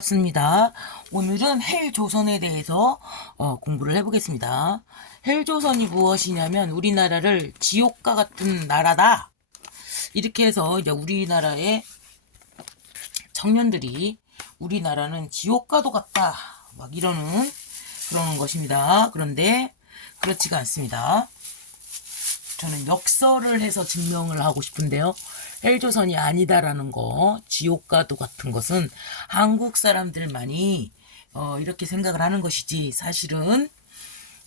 반갑습니다. 오늘은 헬조선에 대해서 공부를 해보겠습니다. 헬조선이 무엇이냐면 우리나라를 지옥과 같은 나라다. 이렇게 해서 이제 우리나라의 청년들이 우리나라는 지옥과도 같다. 막 그러는 것입니다. 그런데 그렇지가 않습니다. 저는 역설을 해서 증명을 하고 싶은데요. 헬조선이 아니다라는 거, 지옥과도 같은 것은 한국 사람들만이 이렇게 생각을 하는 것이지, 사실은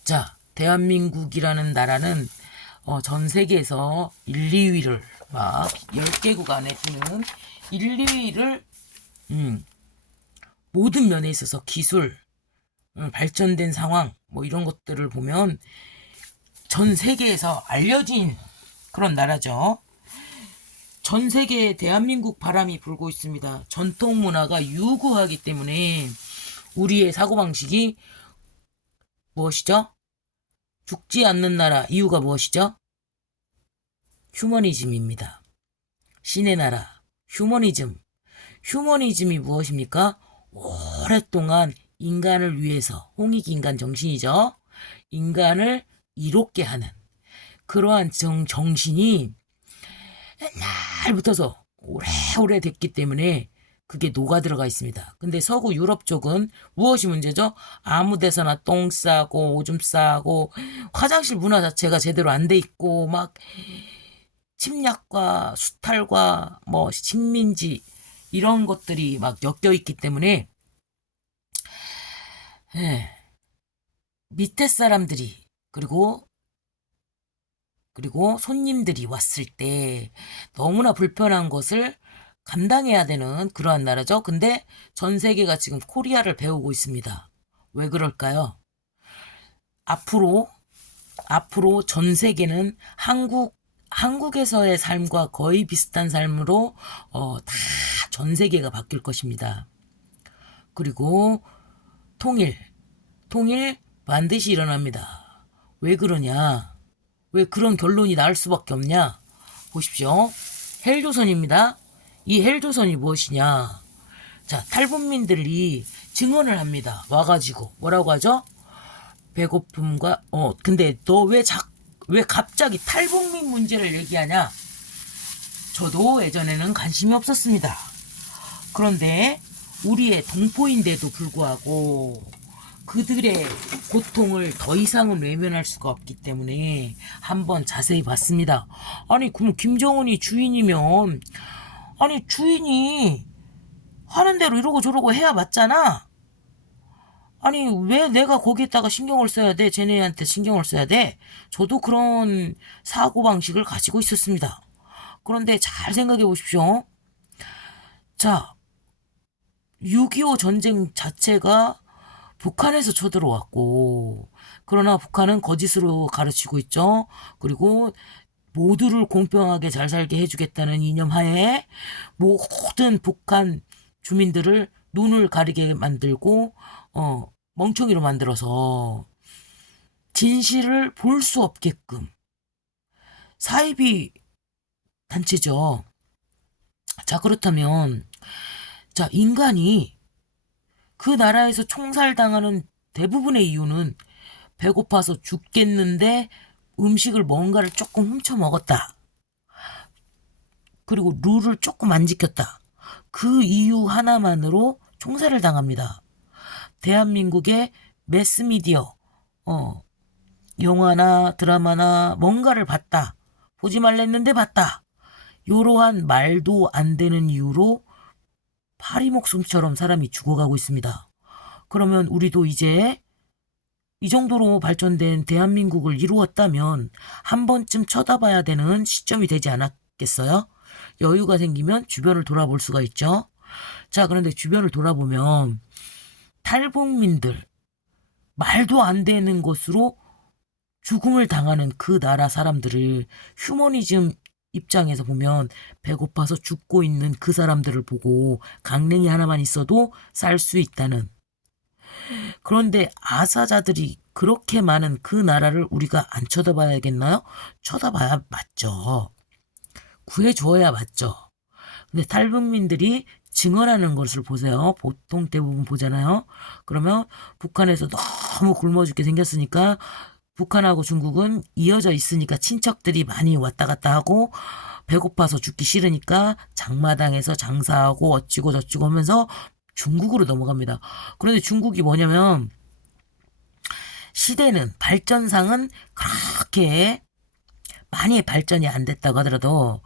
자, 대한민국이라는 나라는 전 세계에서 1, 2위를 막 10개국 안에 드는 1, 2위를 모든 면에 있어서 기술, 발전된 상황 뭐 이런 것들을 보면 전 세계에서 알려진 그런 나라죠. 전 세계에 대한민국 바람이 불고 있습니다. 전통 문화가 유구하기 때문에 우리의 사고방식이 무엇이죠? 죽지 않는 나라 이유가 무엇이죠? 휴머니즘입니다. 신의 나라, 휴머니즘. 휴머니즘이 무엇입니까? 오랫동안 인간을 위해서, 홍익인간 정신이죠. 인간을 이롭게 하는 그러한 정신이 옛날부터서 오래오래 됐기 때문에 그게 녹아 들어가 있습니다. 근데 서구 유럽 쪽은 무엇이 문제죠? 아무 데서나 똥 싸고 오줌 싸고 화장실 문화 자체가 제대로 안 돼 있고 막 침략과 수탈과 뭐 식민지 이런 것들이 막 엮여 있기 때문에 밑에 사람들이 그리고 손님들이 왔을 때 너무나 불편한 것을 감당해야 되는 그러한 나라죠. 근데 전 세계가 지금 코리아를 배우고 있습니다. 왜 그럴까요? 앞으로 전 세계는 한국에서의 삶과 거의 비슷한 삶으로 다 전 세계가 바뀔 것입니다. 그리고 통일 반드시 일어납니다. 왜 그러냐? 왜 그런 결론이 나올 수밖에 없냐? 보십시오. 헬조선입니다. 이 헬조선이 무엇이냐? 자, 탈북민들이 증언을 합니다. 와가지고 뭐라고 하죠? 배고픔과 근데 너 왜 갑자기 탈북민 문제를 얘기하냐? 저도 예전에는 관심이 없었습니다. 그런데 우리의 동포인데도 불구하고 그들의 고통을 더 이상은 외면할 수가 없기 때문에 한번 자세히 봤습니다. 아니, 그럼 김정은이 주인이면, 아니, 주인이 하는 대로 이러고 저러고 해야 맞잖아? 아니, 왜 내가 거기에다가 신경을 써야 돼? 쟤네한테 신경을 써야 돼? 저도 그런 사고방식을 가지고 있었습니다. 그런데 잘 생각해 보십시오. 자, 6.25 전쟁 자체가 북한에서 쳐들어왔고, 그러나 북한은 거짓으로 가르치고 있죠. 그리고 모두를 공평하게 잘 살게 해주겠다는 이념하에 모든 북한 주민들을 눈을 가리게 만들고 멍청이로 만들어서 진실을 볼 수 없게끔 사이비 단체죠. 자, 그렇다면 자, 인간이 그 나라에서 총살당하는 대부분의 이유는 배고파서 죽겠는데 음식을 뭔가를 조금 훔쳐 먹었다. 그리고 룰을 조금 안 지켰다. 그 이유 하나만으로 총살을 당합니다. 대한민국의 매스미디어, 영화나 드라마나 뭔가를 봤다. 보지 말랬는데 봤다. 이러한 말도 안 되는 이유로 파리 목숨처럼 사람이 죽어가고 있습니다. 그러면 우리도 이제 이 정도로 발전된 대한민국을 이루었다면 한 번쯤 쳐다봐야 되는 시점이 되지 않았겠어요? 여유가 생기면 주변을 돌아볼 수가 있죠. 자, 그런데 주변을 돌아보면 탈북민들, 말도 안 되는 것으로 죽음을 당하는 그 나라 사람들을 휴머니즘 입장에서 보면 배고파서 죽고 있는 그 사람들을 보고 강냉이 하나만 있어도 살 수 있다는, 그런데 아사자들이 그렇게 많은 그 나라를 우리가 안 쳐다봐야겠나요? 쳐다봐야 맞죠. 구해주어야 맞죠. 근데 탈북민들이 증언하는 것을 보세요. 보통 대부분 보잖아요. 그러면 북한에서 너무 굶어 죽게 생겼으니까 북한하고 중국은 이어져 있으니까 친척들이 많이 왔다 갔다 하고 배고파서 죽기 싫으니까 장마당에서 장사하고 어찌고 저찌고 하면서 중국으로 넘어갑니다. 그런데 중국이 뭐냐면 시대는 발전상은 그렇게 많이 발전이 안 됐다고 하더라도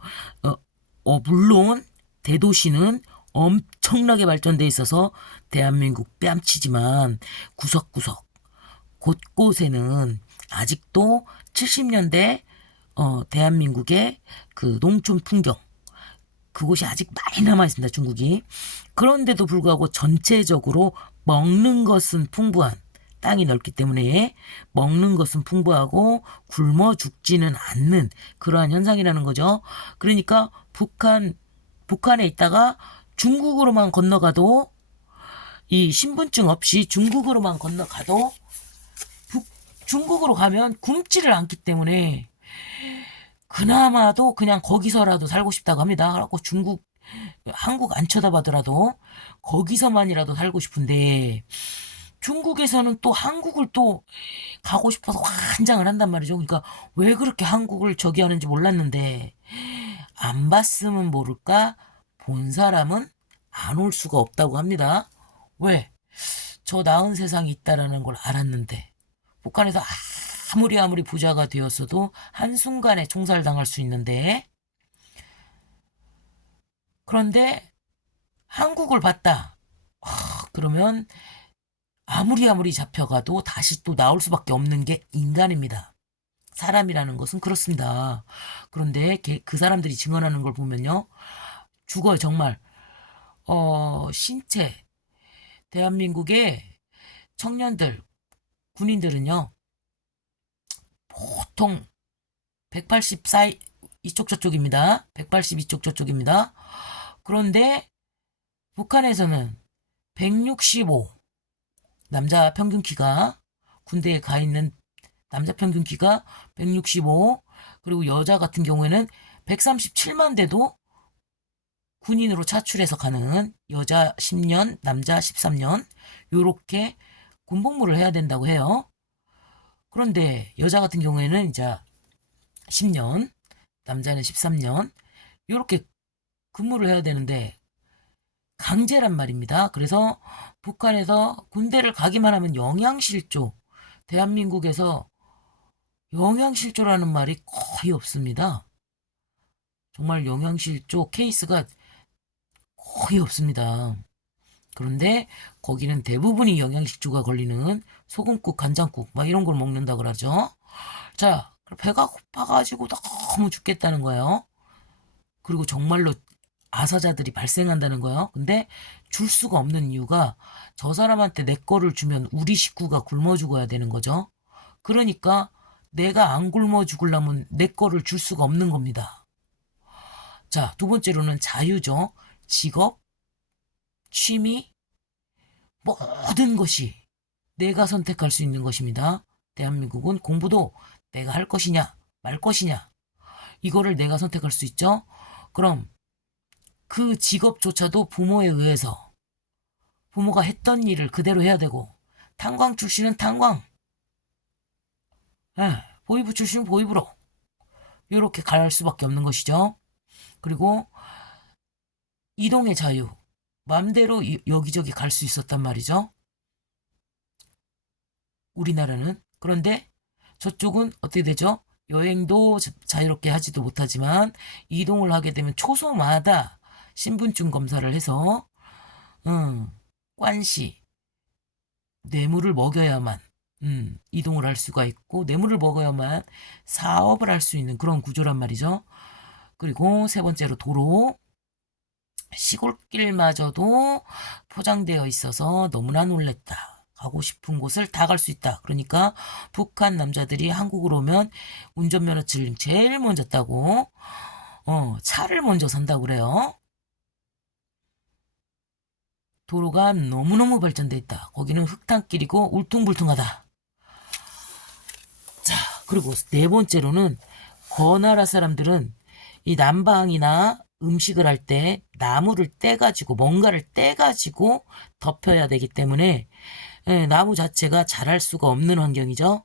물론 대도시는 엄청나게 발전돼 있어서 대한민국 뺨치지만 구석구석 곳곳에는 아직도 70년대 대한민국의 그 농촌 풍경 그곳이 아직 많이 남아 있습니다. 중국이. 그런데도 불구하고 전체적으로 먹는 것은 풍부한 땅이 넓기 때문에 먹는 것은 풍부하고 굶어 죽지는 않는 그러한 현상이라는 거죠. 그러니까 북한에 있다가 중국으로만 건너가도 이 신분증 없이 중국으로만 건너가도 중국으로 가면 굶지를 않기 때문에 그나마도 그냥 거기서라도 살고 싶다고 합니다. 그래갖고 한국 안 쳐다보더라도 거기서만이라도 살고 싶은데 중국에서는 또 한국을 또 가고 싶어서 환장을 한단 말이죠. 그러니까 왜 그렇게 한국을 저기 하는지 몰랐는데 안 봤으면 모를까 본 사람은 안 올 수가 없다고 합니다. 왜? 저 나은 세상이 있다라는 걸 알았는데 북한에서 아무리 부자가 되었어도 한순간에 총살당할 수 있는데 그런데 한국을 봤다. 그러면 아무리 잡혀가도 다시 또 나올 수밖에 없는 게 인간입니다. 사람이라는 것은 그렇습니다. 그런데 그 사람들이 증언하는 걸 보면요. 죽어요, 정말. 신체. 대한민국의 청년들, 군인들은요. 보통 184 이쪽 저쪽입니다. 180 이쪽 저쪽입니다. 그런데 북한에서는 165 남자 평균 키가 군대에 가 있는 남자 평균 키가 165 그리고 여자 같은 경우에는 137만 돼도 군인으로 차출해서 가는 여자 10년 남자 13년 요렇게 군복무를 해야 된다고 해요. 그런데 여자 같은 경우에는 이제 10년 남자는 13년 요렇게 근무를 해야 되는데 강제란 말입니다. 그래서 북한에서 군대를 가기만 하면 영양실조 대한민국에서 영양실조라는 말이 거의 없습니다. 정말 영양실조 케이스가 거의 없습니다. 그런데 거기는 대부분이 영양실조가 걸리는 소금국, 간장국 막 이런 걸 먹는다 그러죠. 자, 배가 고파가지고 너무 죽겠다는 거예요. 그리고 정말로 아사자들이 발생한다는 거예요. 근데 줄 수가 없는 이유가 저 사람한테 내 거를 주면 우리 식구가 굶어 죽어야 되는 거죠. 그러니까 내가 안 굶어 죽으려면 내 거를 줄 수가 없는 겁니다. 자, 두 번째로는 자유죠. 직업, 취미, 모든 것이 내가 선택할 수 있는 것입니다. 대한민국은 공부도 내가 할 것이냐 말 것이냐 이거를 내가 선택할 수 있죠. 그럼 그 직업조차도 부모에 의해서 부모가 했던 일을 그대로 해야 되고 탄광 출신은 탄광 보이부 출신은 보이부로 이렇게 갈 수밖에 없는 것이죠. 그리고 이동의 자유 마음대로 여기저기 갈 수 있었단 말이죠. 우리나라는. 그런데 저쪽은 어떻게 되죠? 여행도 자유롭게 하지도 못하지만 이동을 하게 되면 초소마다 신분증 검사를 해서 관시 뇌물을 먹여야만 이동을 할 수가 있고 뇌물을 먹어야만 사업을 할 수 있는 그런 구조란 말이죠. 그리고 세 번째로 도로 시골길마저도 포장되어 있어서 너무나 놀랬다. 가고 싶은 곳을 다 갈 수 있다. 그러니까 북한 남자들이 한국으로 오면 운전면허증 제일 먼저 따고 차를 먼저 산다고 그래요. 도로가 너무너무 발전돼 있다. 거기는 흙탕길이고 울퉁불퉁하다. 자, 그리고 네 번째로는 그 나라 사람들은 이 남방이나 음식을 할 때 나무를 떼가지고 뭔가를 떼가지고 덮여야 되기 때문에 나무 자체가 자랄 수가 없는 환경이죠.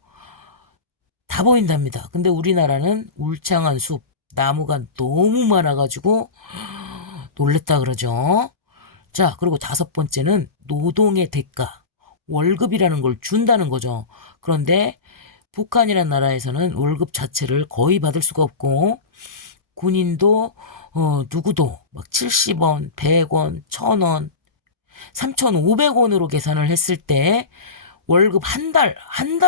다 보인답니다. 근데 우리나라는 울창한 숲, 나무가 너무 많아가지고 놀랬다 그러죠. 자, 그리고 5번째는 노동의 대가, 월급이라는 걸 준다는 거죠. 그런데 북한이라는 나라에서는 월급 자체를 거의 받을 수가 없고, 군인도 누구도 막 70원, 100원, 1000원, 3,500원으로 계산을 했을 때 월급 한 달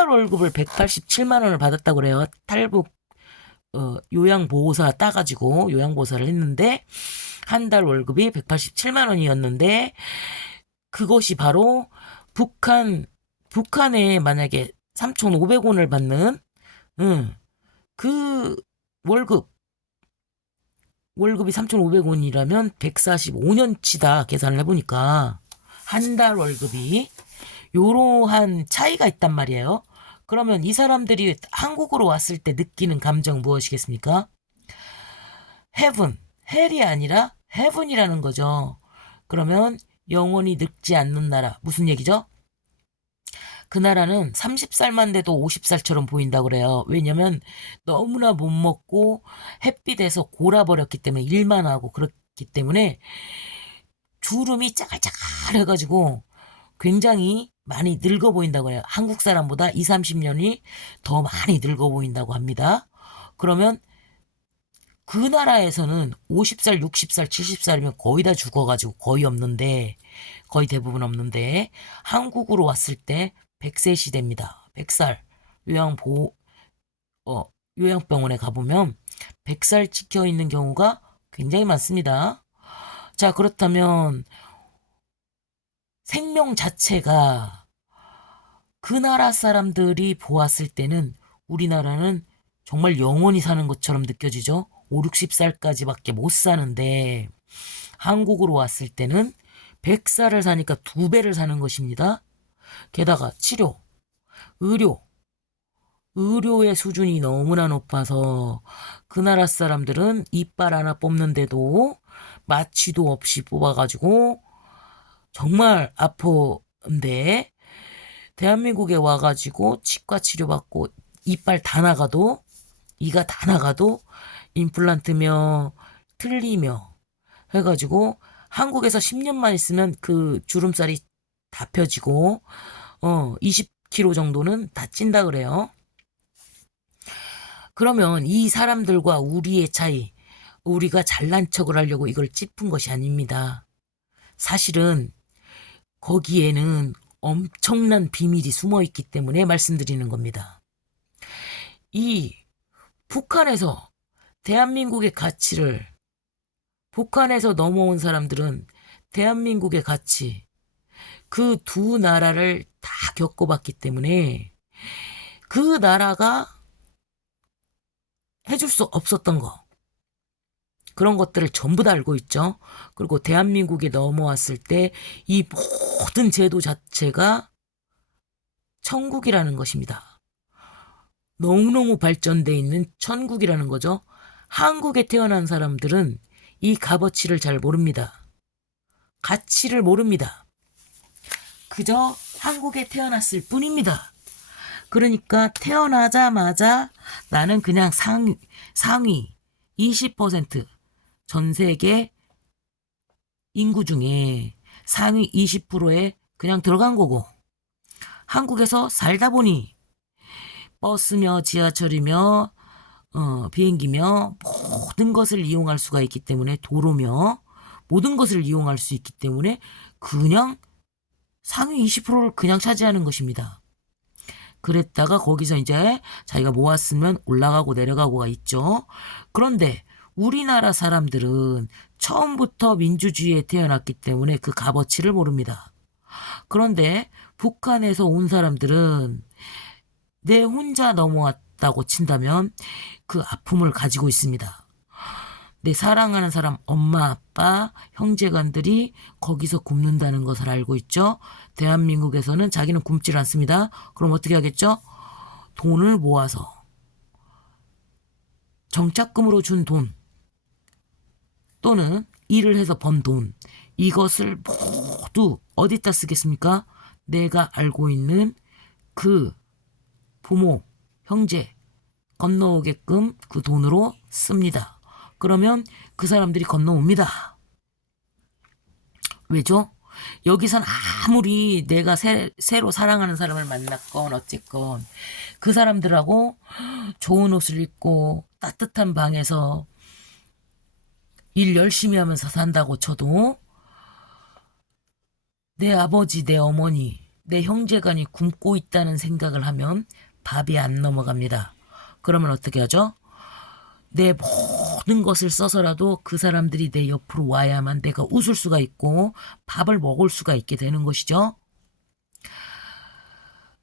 월급을 187만 원을 받았다고 그래요. 탈북 요양보호사 따가지고 요양보호사를 했는데 한 달 월급이 187만 원이었는데 그것이 바로 북한에 만약에 3,500원을 받는 그 월급이 3,500원이라면 145년치다 계산을 해보니까 한 달 월급이 요러한 차이가 있단 말이에요. 그러면 이 사람들이 한국으로 왔을 때 느끼는 감정 무엇이겠습니까? heaven, 헬이 아니라 heaven이라는 거죠. 그러면 영원히 늙지 않는 나라. 무슨 얘기죠? 그 나라는 30살만 돼도 50살처럼 보인다고 그래요. 왜냐면 너무나 못 먹고 햇빛에서 골아버렸기 때문에 일만 하고 그렇기 때문에 주름이 짜글짜글 해가지고 굉장히 많이 늙어 보인다고 해요. 한국 사람보다 20, 30년이 더 많이 늙어 보인다고 합니다. 그러면 그 나라에서는 50살, 60살, 70살이면 거의 다 죽어가지고 거의 없는데, 거의 대부분 없는데, 한국으로 왔을 때 100세 시대입니다. 100살. 요양병원에 가보면 100살 찍혀 있는 경우가 굉장히 많습니다. 자, 그렇다면 생명 자체가 그 나라 사람들이 보았을 때는 우리나라는 정말 영원히 사는 것처럼 느껴지죠. 5, 60살까지밖에 못 사는데 한국으로 왔을 때는 100살을 사니까 2배를 사는 것입니다. 게다가 치료, 의료의 수준이 너무나 높아서 그 나라 사람들은 이빨 하나 뽑는데도 마취도 없이 뽑아가지고 정말 아픈데 대한민국에 와가지고 치과 치료받고 이빨 다 나가도 이가 다 나가도 임플란트며 틀리며 해가지고 한국에서 10년만 있으면 그 주름살이 다 펴지고 20kg 정도는 다 찐다 그래요. 그러면 이 사람들과 우리의 차이, 우리가 잘난 척을 하려고 이걸 짚은 것이 아닙니다. 사실은 거기에는 엄청난 비밀이 숨어 있기 때문에 말씀드리는 겁니다. 이 북한에서 대한민국의 가치를 북한에서 넘어온 사람들은 대한민국의 가치 그 두 나라를 다 겪어봤기 때문에 그 나라가 해줄 수 없었던 거 그런 것들을 전부 다 알고 있죠. 그리고 대한민국에 넘어왔을 때 이 모든 제도 자체가 천국이라는 것입니다. 너무너무 발전돼 있는 천국이라는 거죠. 한국에 태어난 사람들은 이 값어치를 잘 모릅니다. 가치를 모릅니다. 그저 한국에 태어났을 뿐입니다. 그러니까 태어나자마자 나는 그냥 상위 20% 전 세계 인구 중에 상위 20%에 그냥 들어간 거고 한국에서 살다 보니 버스며 지하철이며 비행기며 모든 것을 이용할 수가 있기 때문에 도로며 모든 것을 이용할 수 있기 때문에 그냥 상위 20%를 그냥 차지하는 것입니다. 그랬다가 거기서 이제 자기가 모았으면 올라가고 내려가고가 있죠. 그런데 우리나라 사람들은 처음부터 민주주의에 태어났기 때문에 그 값어치를 모릅니다. 그런데 북한에서 온 사람들은 내 혼자 넘어왔다고 친다면 그 아픔을 가지고 있습니다. 내 사랑하는 사람, 엄마, 아빠, 형제간들이 거기서 굶는다는 것을 알고 있죠. 대한민국에서는 자기는 굶질 않습니다. 그럼 어떻게 하겠죠? 돈을 모아서 정착금으로 준 돈, 또는 일을 해서 번 돈, 이것을 모두 어디다 쓰겠습니까? 내가 알고 있는 그 부모, 형제 건너오게끔 그 돈으로 씁니다. 그러면 그 사람들이 건너옵니다. 왜죠? 여기선 아무리 내가 새로 사랑하는 사람을 만났건 어쨌건 그 사람들하고 좋은 옷을 입고 따뜻한 방에서 일 열심히 하면서 산다고 쳐도 내 아버지, 내 어머니, 내 형제간이 굶고 있다는 생각을 하면 밥이 안 넘어갑니다. 그러면 어떻게 하죠? 내 모든 것을 써서라도 그 사람들이 내 옆으로 와야만 내가 웃을 수가 있고 밥을 먹을 수가 있게 되는 것이죠.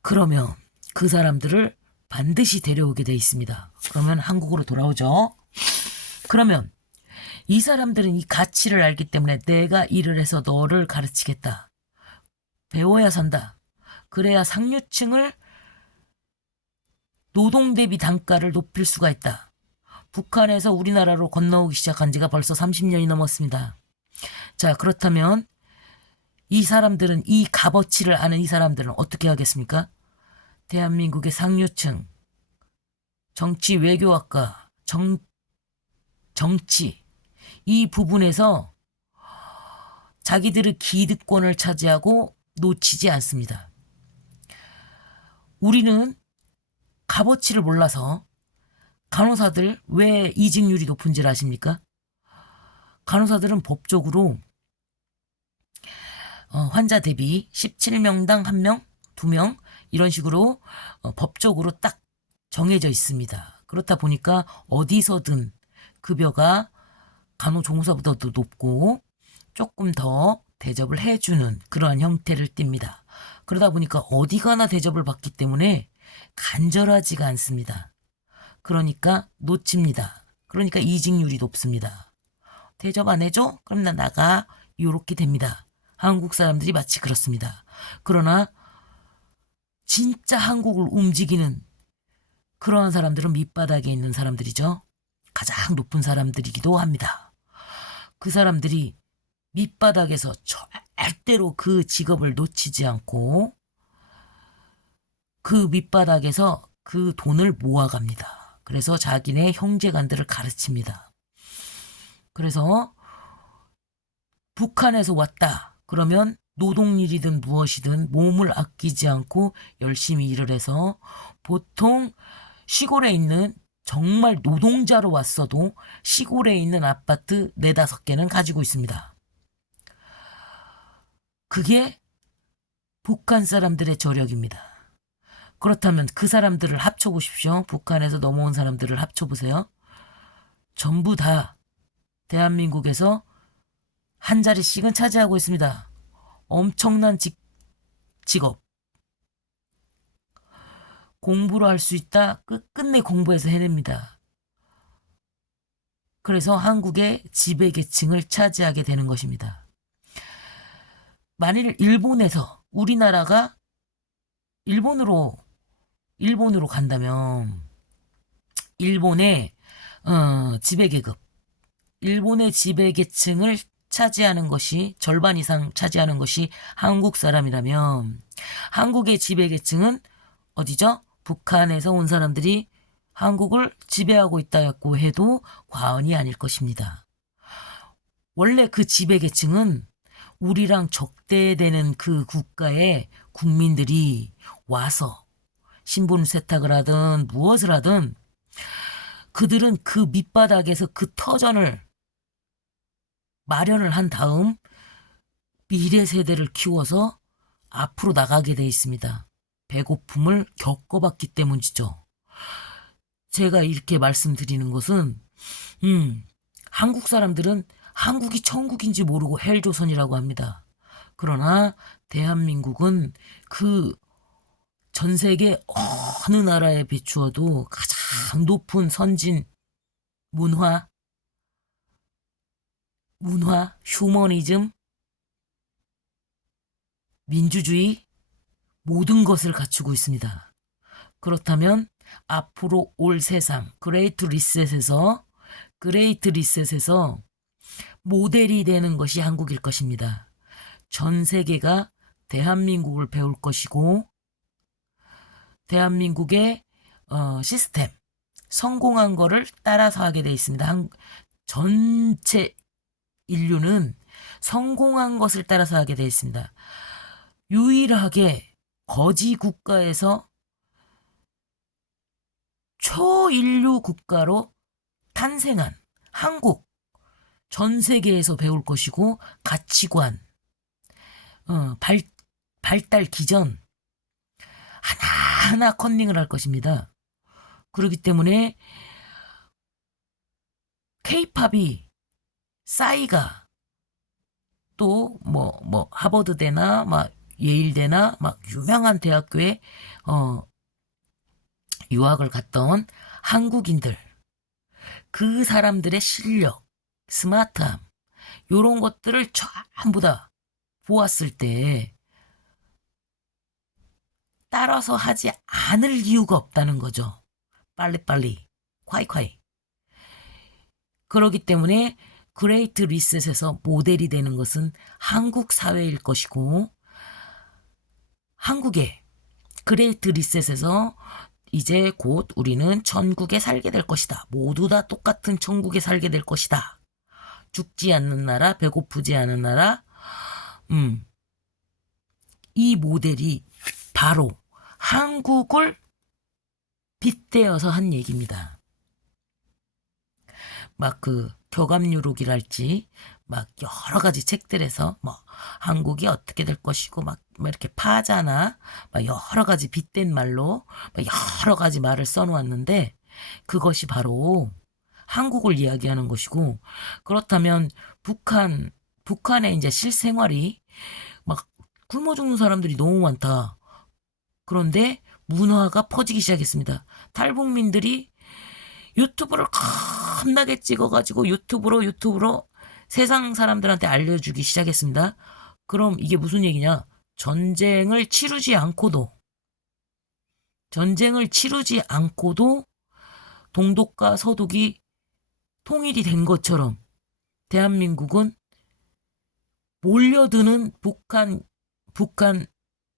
그러면 그 사람들을 반드시 데려오게 돼 있습니다. 그러면 한국으로 돌아오죠. 그러면 이 사람들은 이 가치를 알기 때문에 내가 일을 해서 너를 가르치겠다. 배워야 산다. 그래야 상류층을 노동 대비 단가를 높일 수가 있다. 북한에서 우리나라로 건너오기 시작한 지가 벌써 30년이 넘었습니다. 자, 그렇다면 이 사람들은, 이 값어치를 아는 이 사람들은 어떻게 하겠습니까? 대한민국의 상류층, 정치 외교학과, 정치, 이 부분에서 자기들의 기득권을 차지하고 놓치지 않습니다. 우리는 값어치를 몰라서 간호사들 왜 이직률이 높은지 아십니까? 간호사들은 법적으로 환자 대비 17명당 1명, 2명 이런 식으로 법적으로 딱 정해져 있습니다. 그렇다 보니까 어디서든 급여가 간호조무사보다도 높고 조금 더 대접을 해주는 그러한 형태를 띱니다. 그러다 보니까 어디 가나 대접을 받기 때문에 간절하지가 않습니다. 그러니까 놓칩니다. 그러니까 이직률이 높습니다. 대접 안 해줘? 그럼 나 나가. 요렇게 됩니다. 한국 사람들이 마치 그렇습니다. 그러나 진짜 한국을 움직이는 그러한 사람들은 밑바닥에 있는 사람들이죠. 가장 높은 사람들이기도 합니다. 그 사람들이 밑바닥에서 절대로 그 직업을 놓치지 않고 그 밑바닥에서 그 돈을 모아갑니다. 그래서 자기네 형제간들을 가르칩니다. 그래서 북한에서 왔다 그러면 노동일이든 무엇이든 몸을 아끼지 않고 열심히 일을 해서 보통 시골에 있는 정말 노동자로 왔어도 시골에 있는 아파트 4-5개는 가지고 있습니다. 그게 북한 사람들의 저력입니다. 그렇다면 그 사람들을 합쳐보십시오. 북한에서 넘어온 사람들을 합쳐보세요. 전부 다 대한민국에서 한 자리씩은 차지하고 있습니다. 엄청난 직업. 공부를 할 수 있다. 끝끝내 공부해서 해냅니다. 그래서 한국의 지배계층을 차지하게 되는 것입니다. 만일 일본에서 우리나라가 일본으로 간다면 일본의 지배계급, 일본의 지배계층을 차지하는 것이 절반 이상 차지하는 것이 한국 사람이라면 한국의 지배계층은 어디죠? 북한에서 온 사람들이 한국을 지배하고 있다고 해도 과언이 아닐 것입니다. 원래 그 지배계층은 우리랑 적대되는 그 국가의 국민들이 와서 신분 세탁을 하든 무엇을 하든 그들은 그 밑바닥에서 그 터전을 마련을 한 다음 미래 세대를 키워서 앞으로 나가게 돼 있습니다. 배고픔을 겪어봤기 때문이죠. 제가 이렇게 말씀드리는 것은 한국 사람들은 한국이 천국인지 모르고 헬조선이라고 합니다. 그러나 대한민국은 그 전 세계 어느 나라에 비추어도 가장 높은 선진 문화, 휴머니즘, 민주주의 모든 것을 갖추고 있습니다. 그렇다면 앞으로 올 세상 그레이트 리셋에서 모델이 되는 것이 한국일 것입니다. 전 세계가 대한민국을 배울 것이고 대한민국의 시스템, 성공한 거를 따라서 하게 돼 있습니다. 전체 인류는 성공한 것을 따라서 하게 돼 있습니다. 유일하게 거지 국가에서 초인류 국가로 탄생한 한국, 전 세계에서 배울 것이고 가치관, 발달 기전 하나하나 컨닝을 할 것입니다. 그렇기 때문에 K-팝이 싸이가 또 하버드대나 막 예일대나 막 유명한 대학교에 유학을 갔던 한국인들, 그 사람들의 실력, 스마트함 요런 것들을 전부 다 보았을 때 따라서 하지 않을 이유가 없다는 거죠. 빨리빨리 콰이콰이. 그렇기 때문에 그레이트 리셋에서 모델이 되는 것은 한국 사회일 것이고 한국의 그레이트 리셋에서 이제 곧 우리는 천국에 살게 될 것이다. 모두 다 똑같은 천국에 살게 될 것이다. 죽지 않는 나라, 배고프지 않은 나라. 이 모델이 바로 한국을 빗대어서 한 얘기입니다. 막 교감유록이랄지 막 여러 가지 책들에서 한국이 어떻게 될 것이고 막 이렇게 파자나 막 여러 가지 빗댄 말로 막 여러 가지 말을 써놓았는데 그것이 바로 한국을 이야기하는 것이고, 그렇다면 북한의 이제 실생활이 막 굶어 죽는 사람들이 너무 많다. 그런데 문화가 퍼지기 시작했습니다. 탈북민들이 유튜브를 겁나게 찍어가지고 유튜브로 세상 사람들한테 알려주기 시작했습니다. 그럼 이게 무슨 얘기냐? 전쟁을 치르지 않고도 동독과 서독이 통일이 된 것처럼 대한민국은 몰려드는 북한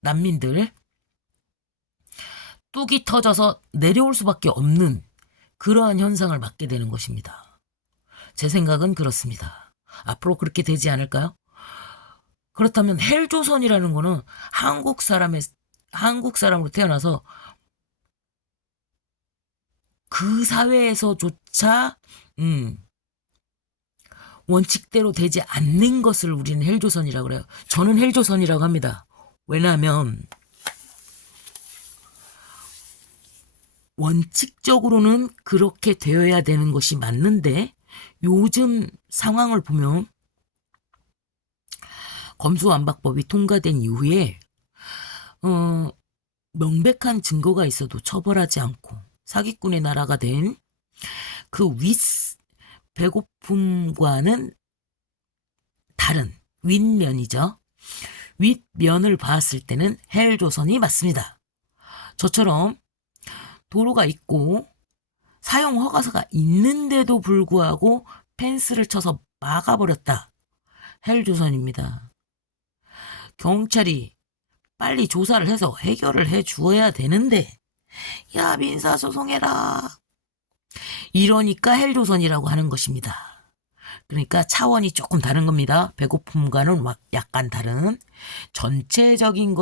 난민들 뚝이 터져서 내려올 수밖에 없는 그러한 현상을 맞게 되는 것입니다. 제 생각은 그렇습니다. 앞으로 그렇게 되지 않을까요? 그렇다면 헬조선이라는 거는 한국 사람으로 태어나서 그 사회에서조차 원칙대로 되지 않는 것을 우리는 헬조선이라고 그래요. 저는 헬조선이라고 합니다. 왜냐하면 원칙적으로는 그렇게 되어야 되는 것이 맞는데 요즘 상황을 보면 검수완박법이 통과된 이후에 명백한 증거가 있어도 처벌하지 않고 사기꾼의 나라가 된 그 배고픔과는 다른 윗면이죠. 윗면을 봤을 때는 헬조선이 맞습니다. 저처럼 도로가 있고 사용 허가서가 있는데도 불구하고 펜스를 쳐서 막아버렸다. 헬조선입니다. 경찰이 빨리 조사를 해서 해결을 해 주어야 되는데 야 민사소송해라. 이러니까 헬조선이라고 하는 것입니다. 그러니까 차원이 조금 다른 겁니다. 배고픔과는 약간 다른 전체적인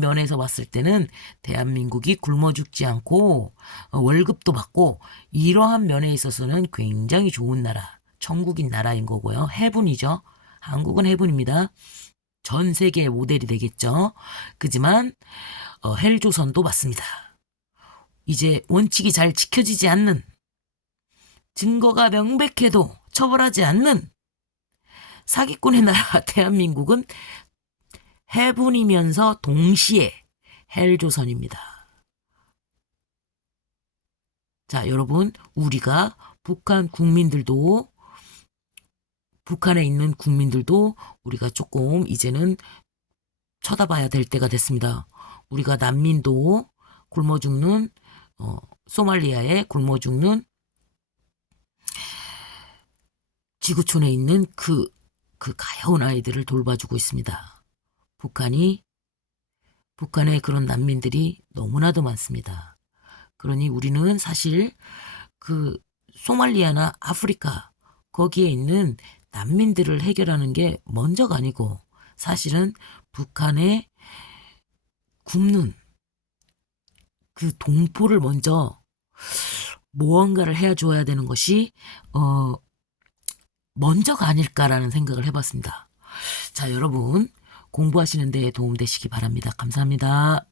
면에서 봤을 때는 대한민국이 굶어 죽지 않고 월급도 받고 이러한 면에 있어서는 굉장히 좋은 나라, 천국인 나라인 거고요. 해분이죠. 한국은 해분입니다. 전 세계의 모델이 되겠죠. 그지만 헬조선도 맞습니다. 이제 원칙이 잘 지켜지지 않는, 증거가 명백해도 처벌하지 않는 사기꾼의 나라 대한민국은 해분이면서 동시에 헬조선입니다. 자, 여러분, 우리가 북한에 있는 국민들도 우리가 조금 이제는 쳐다봐야 될 때가 됐습니다. 우리가 난민도 굶어 죽는 소말리아에 굶어 죽는 지구촌에 있는 그 가여운 아이들을 돌봐주고 있습니다. 북한에 그런 난민들이 너무나도 많습니다. 그러니 우리는 사실 그 소말리아나 아프리카 거기에 있는 난민들을 해결하는 게 먼저가 아니고 사실은 북한에 굶는 그 동포를 먼저 무언가를 해줘야 되는 것이 먼저가 아닐까라는 생각을 해봤습니다. 자, 여러분 공부하시는 데 도움되시기 바랍니다. 감사합니다.